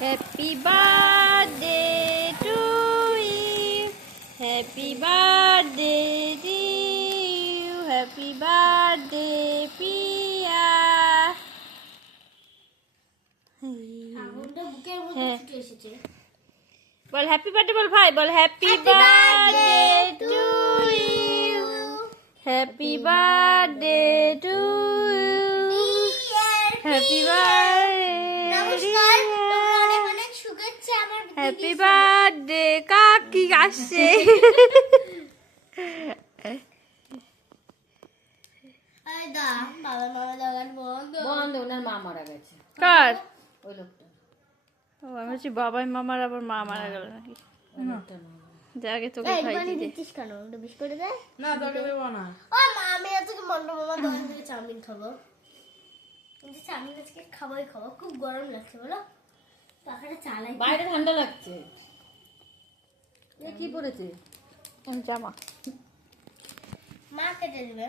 Happy birthday to you, happy birthday you, happy birthday Piya. বল happy birthday, বল ভাই, বল happy birthday to you, happy birthday to you, happy birthday, happy birthday. কাকি আসছে। বন্ধ, ওনার মা মারা গেছে। কার? ওই লোকটা। ও আমি বলছি বাবাই মামার আবার মা মারা গেল নাকি। যাকে তোকে খাই দিচ্ছিস কেন? একটু বিশ করে দে। না তোকে দেবো না। ও মা, আমি আজকে মন্ডল মামার দোকান থেকে চাউমিন খাবো। কিন্তু চাউমিন আজকে খাবোই খাবো, খুব গরম লাগছে বলো। পাখাটা চালাই। বাইরে ঠান্ডা লাগছে। এ কি পড়েছে? জামা মা কেটে দিবে।